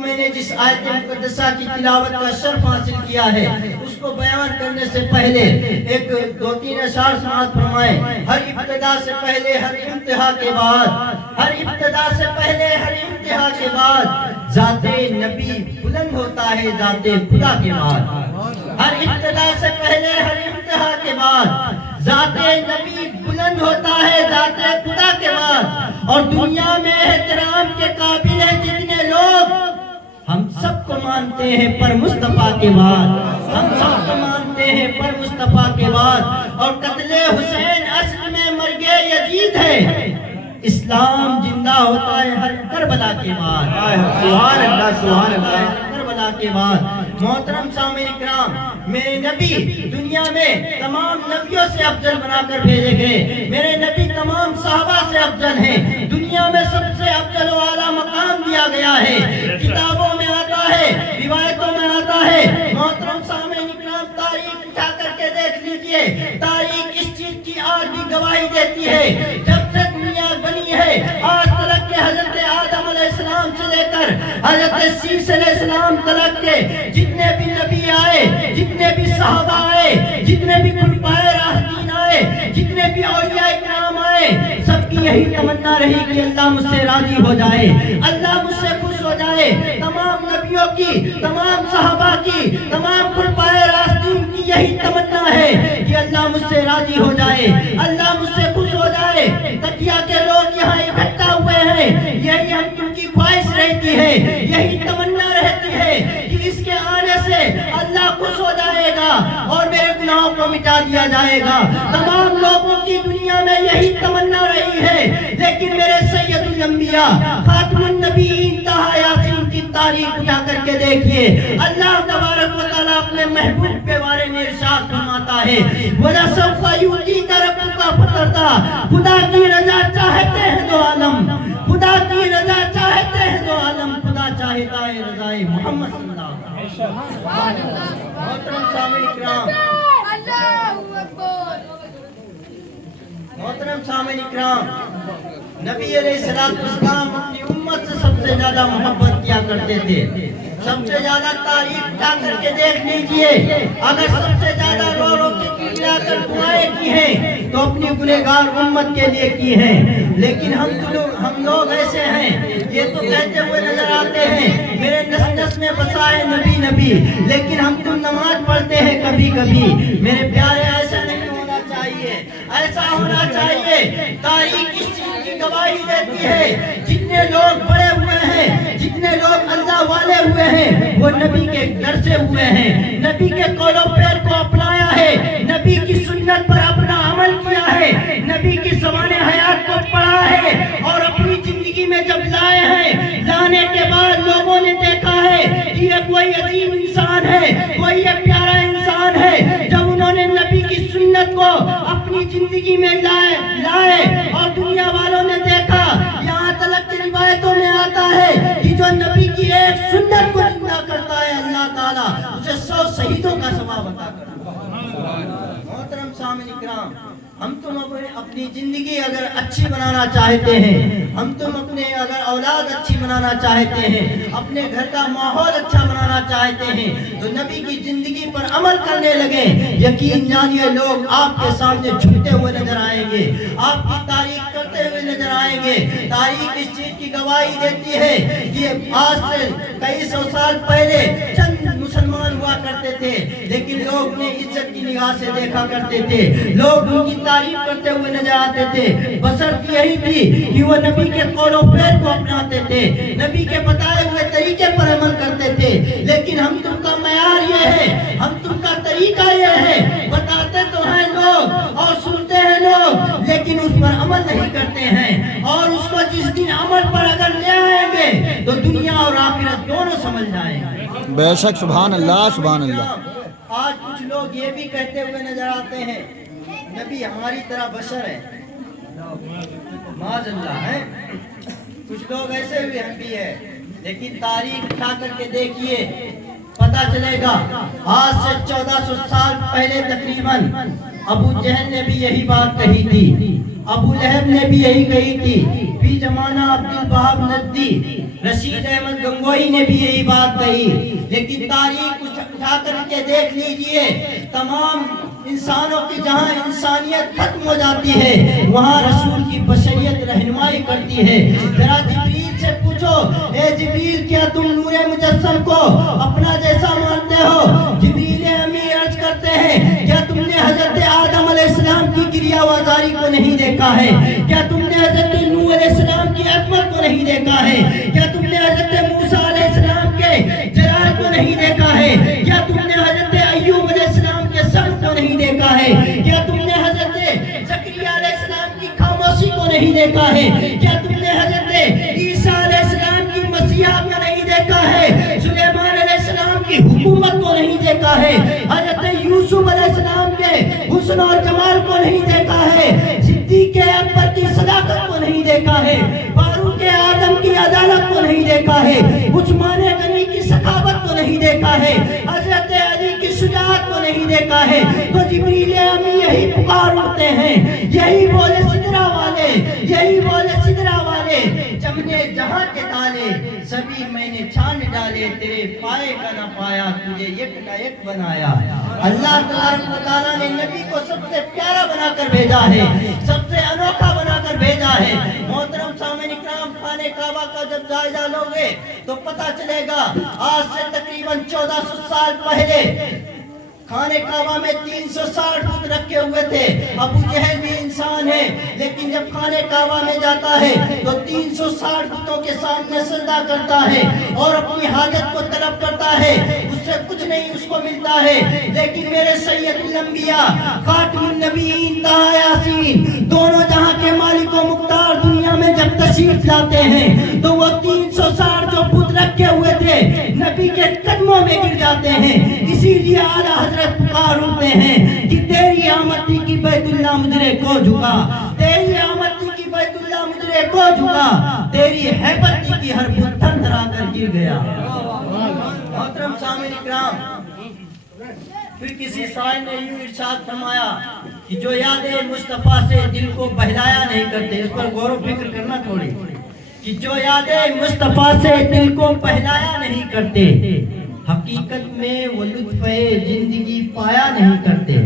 میں نے جس آیت مقدسہ کی تلاوت کا شرف حاصل کیا ہے اس کو بیان کرنے سے پہلے ایک دو تین اشعار سماعت فرمائیں. ہر ابتدا سے پہلے ہر انتہا کے بعد، ہر ابتدا سے پہلے ہر انتہا کے بعد ذات نبی بلند ہوتا ہے ذات خدا کے بعد. ہر ابتدا سے پہلے ہر انتہا کے بعد ذات نبی بلند ہوتا ہے ذات خدا کے بعد. اور دنیا میں احترام کے قابل ہیں جتنے لوگ، ہم سب کو مانتے ہیں پر مصطفیٰ کے بعد، ہم سب کو مانتے ہیں پر مصطفیٰ کے بعد. اور قتل حسین اصل میں مرگ یزید ہے، اسلام زندہ ہوتا ہے ہر کربلا کے بعد. سبحان اللہ سبحان اللہ. کربلا کے بعد محترم سامعین اکرام، میرے نبی دنیا میں تمام نبیوں سے افضل بنا کر بھیجے گئے. میرے نبی تمام صحابہ سے افضل ہیں. دنیا میں سب سے افضل و اعلیٰ مقام دیا گیا ہے. کتابوں میں آتا ہے، روایتوں میں آتا ہے. محترم سامعین اکرام، تاریخ اٹھا کر کے دیکھ لیجئے، تاریخ اس چیز کی آج بھی گواہی دیتی ہے. جب سے دنیا بنی ہے آج تک کے حضرت آدم علیہ السلام سے لے کر حضرت عیسیٰ علیہ السلام تک کے جتنے بھی نبی آئے، جتنے بھی صحابہ آئے، جتنے بھی خلفائے راشدین آئے، جتنے بھی اولیاء اکرام آئے، سب کی یہی تمنا رہی کہ اللہ مجھ سے راضی ہو جائے، اللہ مجھ سے خوش ہو جائے. تمام نبیوں کی، تمام صحابہ کی، تمام خلفائے راشدین کی یہی تمنا ہے کہ اللہ مجھ سے راضی ہو جائے، اللہ مجھ سے خوش ہو جائے. تکیہ کے لوگ یہاں اکٹھا ہوئے ہیں، یہی ہم تم کی خواہش رہتی ہے، یہی تمنا رہتی ہے کہ اس کے آنے سے اللہ خوش ہو جائے گا اور میرے گناہوں کو مٹا دیا جائے گا. تمام لوگوں کی دنیا میں یہی تمنا رہی ہے. لیکن میرے سید الانبیاء خاتم النبیین طٰہٰ یاسین کی تاریخ اٹھا کر کے دیکھیے. اللہ تبارک و تعالیٰ اپنے محبوب کے بارے میں ارشاد فرماتا ہے، وَلَسَوْفَ يُؤْتِيكَ رَبُّكَ فَتَرْضَىٰ. خدا کی رضا چاہتے ہیں دو عالم، خدا کی رضا چاہتے ہیں دو عالم. خدا چاہتا ہے رضائے محمد صلی اللہ علیہ وسلم. محترم سامعین اکرام، محترم سامعین اکرام، نبی علیہ السلام اپنی امت سے سب سے زیادہ محبت کیا کرتے تھے. سب سے زیادہ تاریخ اٹھا کر کے دیکھ لیجئے، اگر سب سے زیادہ رو رو کے کھلا کر دعائیں کی ہیں تو اپنی گنہگار امت کے لیے کی ہیں. لیکن ہم لوگ ایسے ہیں، یہ تو کہتے ہوئے نظر آتے ہیں میرے نس نس میں بسا ہے نبی نبی، لیکن ہم تو نماز پڑھتے ہیں کبھی کبھی. میرے پیارے ایسا نہیں ہونا چاہیے، ایسا ہونا چاہیے. تاریخ اس چیز کی گواہی دیتی ہے، جتنے لوگ بڑے ہوئے ہیں، جتنے لوگ اللہ والے ہوئے ہیں، وہ نبی کے در سے ہوئے ہیں، نبی کے قول و فعل کو اپنایا ہے، نبی کی سنت پر اپنا عمل کیا ہے، نبی کی زبان حیات کو پڑھا ہے اور اپنی زندگی میں جب لائے ہیں، لانے کے بعد لوگوں نے دیکھا ہے کہ یہ کوئی عظیم انسان ہے، کوئی یہ پیارا انسان ہے. جب انہوں نے نبی کی سنت کو اپنی زندگی میں لائے اور دنیا والوں نے دیکھا، یہاں تلک کی روایتوں میں آتا ہے کہ جو نبی کی ایک سنت کو زندہ کرتا ہے اللہ تعالیٰ اسے 100 شہیدوں کا ثواب عطا کرتا ہے. محترم سامعین اکرام، ہم تم اپنی زندگی اگر اچھی بنانا چاہتے ہیں، ہم تم اپنے اگر اولاد اچھی بنانا چاہتے ہیں، اپنے گھر کا ماحول اچھا بنانا چاہتے ہیں تو نبی کی زندگی پر عمل کرنے لگے. یقین جانیے لوگ آپ کے سامنے جھکتے ہوئے نظر آئیں گے، آپ کی تعریف کرتے ہوئے نظر آئیں گے. تاریخ اس چیز کی گواہی دیتی ہے کہ آج سے کئی سو سال پہلے چند مسلمان ہوا کرتے تھے، لیکن لوگ انہیں عزت کی نگاہ سے دیکھا کرتے تھے، لوگ ان کی تعریف کرتے ہوئے نظر آتے تھے. بشرط یہی تھی کہ وہ نبی کے قول و فعل کو اپناتے تھے، نبی کے بتائے ہوئے طریقے پر عمل کرتے تھے. لیکن ہم تم کا معیار یہ ہے، ہم تم کا طریقہ یہ ہے، بتاتے تو ہیں لوگ اور سنتے ہیں لوگ، لیکن اس پر عمل نہیں کرتے ہیں. اور اس کو جس دن عمل پر اگر لے آئیں گے تو دنیا اور آخرت دونوں سمجھ جائیں گے. بے شک. سبحان اللہ سبحان اللہ. آج کچھ لوگ یہ بھی کہتے ہوئے نظر آتے ہیں نبی ہماری طرح بشر ہے، معاذ اللہ ہے. کچھ لوگ ایسے بھی ہیں، لیکن تاریخ اٹھا کر کے دیکھیے پتا چلے گا. آج سے 1400 سال پہلے تقریباً ابو جہل نے بھی یہی بات کہی تھی، ابو لہب نے بھی یہی کہی تھی، بھی زمانہ عبدالوہاب نجدی، رشید احمد گنگوئی نے بھی یہی بات کہی، لیکن تاریخ اٹھا کر کے دیکھ لیجئے، تمام انسانوں کی جہاں انسانیت ختم ہو جاتی ہے وہاں رسول کی بشریت رہنمائی کرتی ہے۔ ذرا جبریل سے پوچھو، اے جبریل کیا تم نور مجسم کو اپنا جیسا مانتے ہو؟ جبریل امی عرض کرتے ہیں، کیا تم نے حضرت آدم علیہ السلام کی گریہ وزاری کو نہیں دیکھا ہے؟ کیا تم نے حضرت نوح علیہ السلام کی عظمت کو نہیں دیکھا ہے؟ کیا تم نے حضرت موسیٰ علیہ السلام کے جلال کو نہیں دیکھا ہے؟ کیا تم نے حضرت ایوب علیہ السلام کے صبر کو نہیں دیکھا ہے؟ کیا تم نے حضرت زکریا علیہ السلام کی خاموشی کو نہیں دیکھا ہے؟ کیا تم نے حضرت عیسیٰ علیہ السلام کی مسیحا کو نہیں دیکھا ہے؟ سلیمان علیہ السلام کی حکومت کو نہیں دیکھا ہے؟ حضرت یوسف علیہ السلام کے حسن اور جمال کو نہیں دیکھا ہے؟ صدیق اکبر کی صداقت کو نہیں دیکھا ہے؟ فاروق اعظم کی عدالت کو نہیں دیکھا ہے؟ عثمان غنی کی سخاوت کو نہیں دیکھا ہے؟ حضرت علی کی شجاعت کو نہیں دیکھا ہے؟ تو جبریل امی یہی پکار اٹھتے ہیں، یہی بولے سدرا والے، یہی بولے سدرا والے، چمنے جہاں کے تالے سبھی میں نے چھان ڈالے، تیرے پائے کا نہ پایا، تجھے یک نہ ایک بنایا۔ اللہ تبارک و تعالیٰ نے نبی کو سب سے پیارا بنا کر بھیجا ہے، سب سے انوکھا بنا کر بھیجا ہے۔ محترم سامعین اکرام، خانہ کعبہ کا جب جائزہ لوگے تو پتہ چلے گا آج سے تقریباً 1400 سال پہلے خانہ کعبہ میں 360 بت رکھے ہوئے تھے۔ ابو جہل بھی انسان ہے لیکن جب خانہ کعبہ میں جاتا ہے تو 360 بتوں کے سامنے سجدہ کرتا ہے اور اپنی حاجت کو طلب کرتا ہے، اس سے کچھ نہیں اس کو ملتا ہے۔ لیکن میرے سید الانبیاء خاتم النبیین طٰہٰ یاسین دونوں جہاں کے مالک و مختار دنیا میں جب تشریف لاتے ہیں تو وہ 360 جو بت رکھے ہوئے تھے نبی کے قدموں میں گر جاتے ہیں۔ اسی لیے اعلیٰ حضرت پکار اٹھتے ہیں کہ تیری آمدی کی بیت اللہ مجرے کو جھکا، تیری آمدی کی بیت اللہ مجرے کو جھکا، تیری ہیبت کی ہر بت تھر تھرا کر گر گیا۔ محترم سامعین اکرام، پھر کسی شاعر نے یوں ارشاد فرمایا کہ جو یادیں مصطفیٰ سے دل کو بہلایا نہیں کرتے، اس پر غور و فکر کرنا تھوڑی، کہ جو یادیں مصطفیٰ سے دل کو بہلایا نہیں کرتے حقیقت میں وہ لطف زندگی پایا نہیں کرتے۔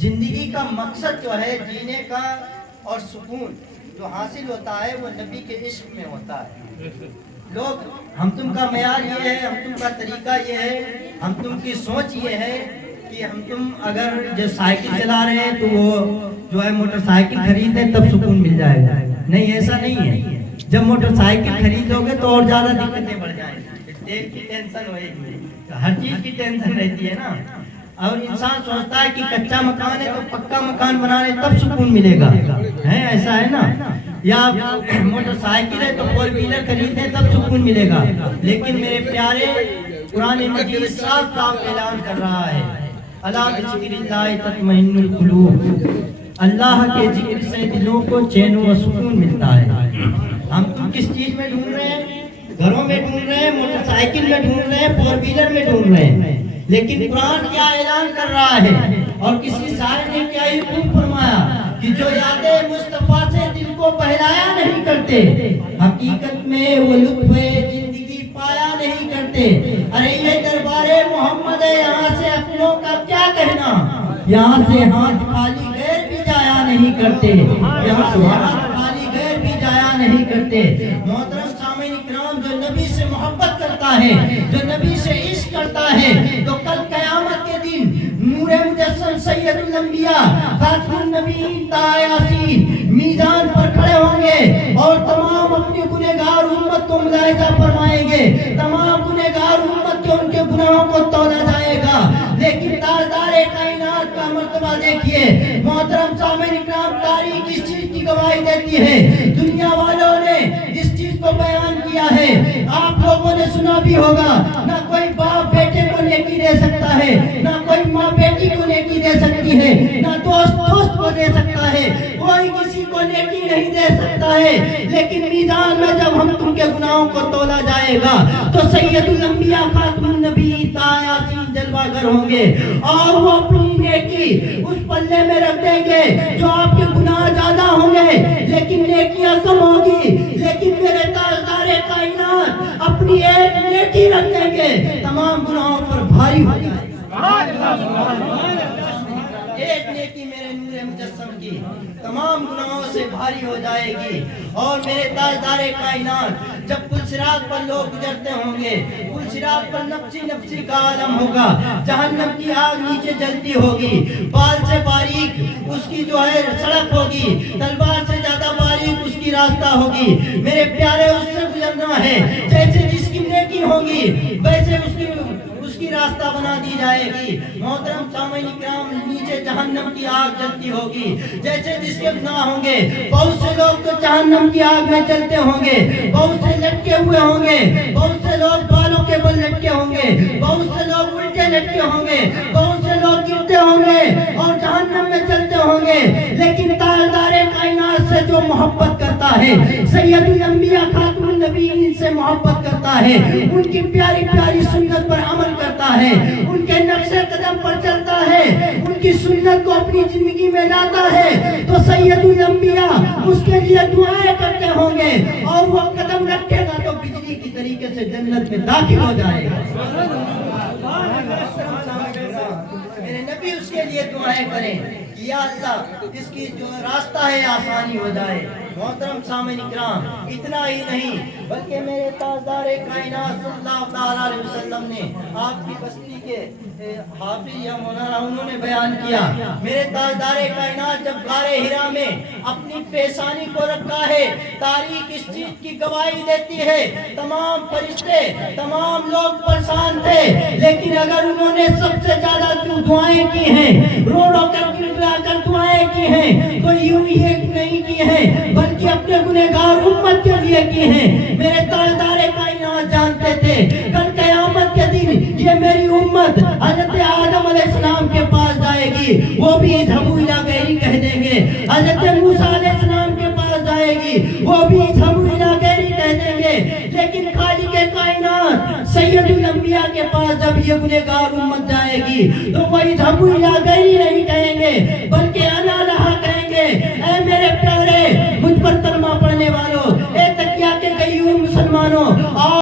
زندگی کا مقصد جو ہے جینے کا اور سکون جو حاصل ہوتا ہے وہ نبی کے عشق میں ہوتا ہے۔ لوگ ہم تم کا معیار یہ ہے، ہم تم کا طریقہ یہ ہے، ہم تم کی سوچ یہ ہے کہ ہم تم اگر جو سائیکل چلا رہے ہیں تو وہ جو ہے موٹر سائیکل خرید لیں تب سکون مل جائے گا۔ نہیں، ایسا نہیں ہے۔ جب موٹر سائیکل خریدو گے تو اور زیادہ دقتیں بڑھ جائیں گی، تیل کی ٹینشن ہوئے گی، ہر چیز کی ٹینشن رہتی ہے نا۔ اور انسان سوچتا ہے کہ کچا مکان ہے تو پکا مکان بنانے تب سکون ملے گا، ہے ایسا ہے نا؟ یا موٹر سائیکل ہے تو فور ویلر خریدیں تب سکون ملے گا۔ لیکن میرے پیارے قرآن مجید صاف صاف اعلان کر رہا ہے، الا بذکر اللہ تطمئن القلوب، اللہ کے ذکر سے دلوں کو چین و سکون ملتا ہے۔ ہم کس چیز میں ڈھونڈ رہے ہیں؟ گھروں میں ڈھونڈ رہے ہیں، موٹر سائیکل میں ڈھونڈ رہے ہیں، فور ویلر میں ڈھونڈ رہے ہیں۔ لیکن قرآن کیا اعلان کر رہا ہے اور کسی شاعر نے کیا ہی خوب فرمایا کہ جو یادیں مصطفیٰ سے دل کو بہلایا نہیں کرتے حقیقت میں وہ لطف زندگی پایا نہیں کرتے۔ ارے یہ دربار محمد ہے، یہاں سے اپنوں کا کیا کہنا، یہاں سے ہاتھ خالی غیر بھی جایا نہیں کرتے، یہاں سے ہاتھ خالی غیر بھی جایا نہیں کرتے۔ محترم سامعین اکرام، جو نبی سے محبت کرتا ہے، جو نبی سے عشق کرتا ہے، تو کل قیامت کے دن نور مجسم سید الانبیاء خاتم النبیین طٰہٰ یاسین میزان پر کھڑے ہوں گے اور تمام اپنی گنہگار امت کو ملاحظہ فرمائیں گے، تمام گنہگار امت کے ان کے گناہوں کو تولا جائے گا۔ لیکن تاجدار کائنات کا مرتبہ دیکھیے۔ محترم سامعین اکرام، تاریخ اس چیز کی گواہی دیتی ہے، دنیا والوں نے اس چیز کو بیان کیا ہے۔ آپ لوگوں نے سنا بھی ہوگا، نہ کوئی باپ بیٹے کو نیکی دے سکتا ہے، نہ کوئی ماں بیٹی کو نیکی دے سکتی ہے، نہ دوست دوست کو دے سکتا ہے، کوئی کسی کو کو نیکی نہیں دے سکتا ہے، لیکن میزان میں جب ہم تم کے گناہوں کو تولا جائے گا تو سید الانبیاء خاتم النبی یاسین جلوہ گر ہوں گے، اور وہ اپنی نیکی اس پلے میں رکھ دیں گے جو آپ کے گناہ زیادہ ہوں گے لیکن نیکیاں کم ہوگی، لیکن میرے تاجدار کائنات اپنی ایک نیکی رکھ دیں گے، تمام گناہوں پر بھاری ہو جائے گی۔ ایک نیکی میرے نور مجسم کی تمام گناہوں سے بھاری ہو جائے گی، اور میرے تاجدار کائنات جب پل صراط پر لوگ گزرتے ہوں گے، پل صراط پر نفسی نفسی کا عالم ہوگا، جہنم کی آگ نیچے جلتی ہوگی، بال سے باریک اس کی جو ہے سڑک ہوگی، تلوار سے زیادہ باریک اس کی راستہ ہوگی، میرے پیارے اس سے گزرنا ہے، جیسے جس کی نیکی ہوگی ویسے اس کی راستہ بنا دی جائے گی۔ محترم سامعین کرام، نیچے جہنم کی آگ جلتی ہوگی، جیسے جس کے گناہ ہوں گے، بہت سے لوگ تو جہنم کی آگ میں جلتے ہوں گے، بہت سے لٹکے ہوئے ہوں گے، بہت سے لوگ بالوں کے بل لٹکے ہوں گے، بہت سے لوگ الٹے لٹکے ہوں گے، بہت سے لوگ گرتے ہوں گے اور جہنم میں چلتے ہوں گے، لیکن تاجدار کائنات سے جو محبت کرتا ہے، سید الانبیاء خاتم النبیین سے محبت کرتا ہے، ان کی پیاری پیاری سنت پر عمل کرتا ہے، ان کے نقش قدم پر چلتا ہے، ان کی سنت کو اپنی زندگی میں لاتا ہے، تو سید الانبیاء اس کے لیے دعائیں کرتے ہوں گے، اور وہ قدم رکھے گا تو بجلی کی طریقے سے جنت میں داخل ہو جائے گا۔ میرے نبی اس کے لیے دعائیں کریں، یا اللہ اس کی جو راستہ ہے آسانی ہو جائے۔ محترم سامعین کرام، اتنا ہی نہیں بلکہ میرے تاجدار کائنات صلی اللہ تعالیٰ علیہ وسلم نے آپ کی بستی کے حافظ یا مولانا انہوں نے بیان کیا، میرے تاجدار کائنات جب غار ہرا میں اپنی پیشانی کو رکھا ہے، تاریخ اس چیز کی گواہی دیتی ہے، تمام فرشتے تمام لوگ پریشان تھے، لیکن اگر انہوں نے سب سے زیادہ دعائیں کی ہیں، رو رو کر گڑگڑا کر دعائیں کی ہیں، تو یوں ہی نہیں کی ہیں بلکہ اپنے گنہگار امت کے لیے کی ہیں۔ میرے تاجدار کائنات جانتے تھے کل قیامت کے دن یہ میری امت حضرت آدم علیہ السلام کے پاس جائے گی، وہ بھی اذهبوا الی غیری کہہ دیں گے، حضرت موسیٰ علیہ السلام کے پاس جائے گی، وہ بھی اذهبوا الی غیری کہہ دیں گے، لیکن خالق کائنات سید الانبیاء کے پاس جب یہ گنہگار امت جائے گی تو وہ اذهبوا الی غیری نہیں کہیں گے بلکہ انا لہا کہیں گے۔ اے میرے پیارے مجھ پر کلمہ پڑھنے والوں، اے تکیہ کے قیوم مسلمانوں،